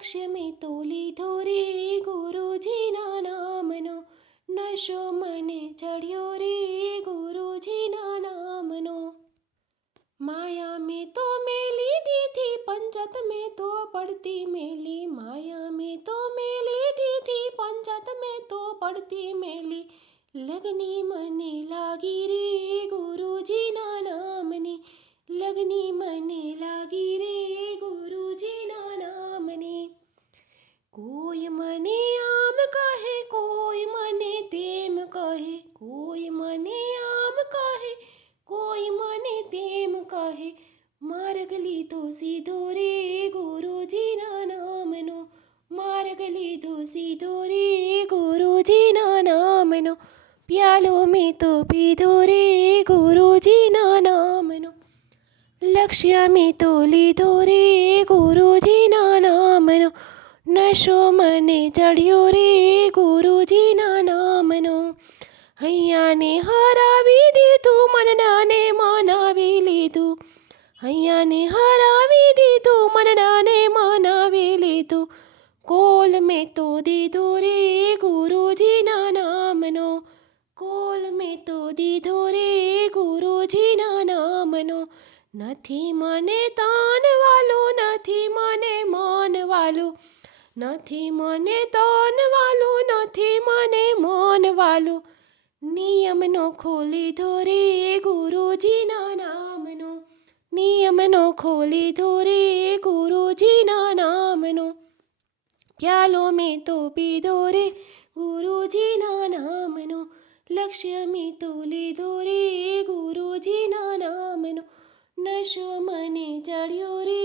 લક્ષ્ય મેં તો લીધો રે ગુરુજીના નામનો, નશો મને ચડ્યો રે ગુરુજીના નામનો. માયા મેં તો મેલી દીધી પંચાત મેં તો પડતી મેલી, માયા મેં તો મેલી દીધી પંચાત મેં તો પડતી મેલી. લગની મને લાગી રે ગુરુજીના નામની, લગની મને લાગી રે ગુરુજીના નામની. કોઈ મને આમ કહે કોઈ મને તેમ કહે, કોઈ મને આમ કહે કોઈ મને તેમ કહે, માર્ગ લીધો સીધો રે ગુરુજીના નામનો, માર્ગ લીધો સીધો રે ગુરુજીના નામનો. પ્યાલો મેં તો પીધો રે ગુરુજીના નામનો, લક્ષ્ય મેં તો લીધો રે ગુરુજીના નામનો, નશો મને ચડ્યો રે ગુરુજીના નામનો. હૈયાને હરાવી દીધું મનડાને મનાવી લીધું, હૈયાને હરાવી દીધું મનડાને મનાવી લીધું. કોલ મેં તો દીધો રે ગુરુજીના નામનો, કોલ મેં તો દીધો રે ગુરુજીના નામનો. નથી મને તાન વાલો નથી મને માન વાલો, નથી મને તાન વાલો નથી મને માન વાલો. નિયમનો ખોલી ધો રે ગુરુજીના નામનો, નિયમનો ખોલી ધો રે ગુરુજીના નામનો. પ્યાલો મેં તો પીધો રે ગુરુજીના નામનો, લક્ષ્ય મેં તો લીધો રે ગુરુજીના નામનો, નશો મને ચડ્યો રે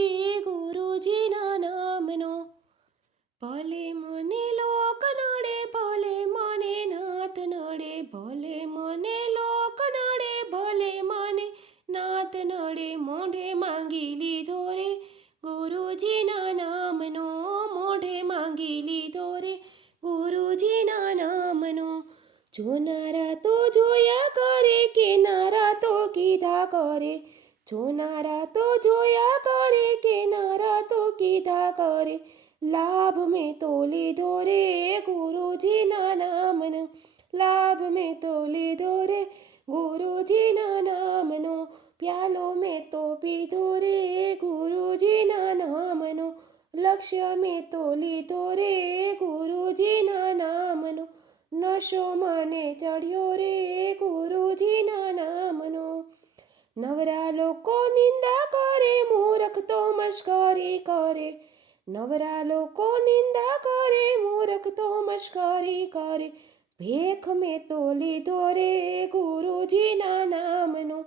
ગુરુજીના નામનો. ભલે મને લોક નડે ભલે મને નાથ નડે, ભલે મને લોક નડે ભલે મને નાથ નડે, મોઢે માંગી લીધો રે ગુરુજીના નામનો, મોઢે માંગી લીધો રે ગુરુજીના નામનો. જોનારા તો જોયા કરે કેનારા તો કીધા કરે, જોનારા તો જોયા કરે કેનારા તો કીધા કરે. લાભ મેં તો લીધો રે ગુરુજીના નામનો, લાભ મેં તો લીધો રે ગુરુજીના નામનો. પ્યાલો મેં તો પીધો રે ગુરુજીના નામનો, લક્ષ્ય મેં તો લીધો રે ગુરુજીના નામનો, નશો મને ચડ્યો રે ગુરુજીના નામનો. નવરા લોકો નિંદા કરે મૂરખ તો મશ્કરી કરે, નવરા લોકો નિંદા કરે મૂરખ તો મશ્કરી કરે. ભેખ મેં તો લીધો રે ગુરુજીના નામનો,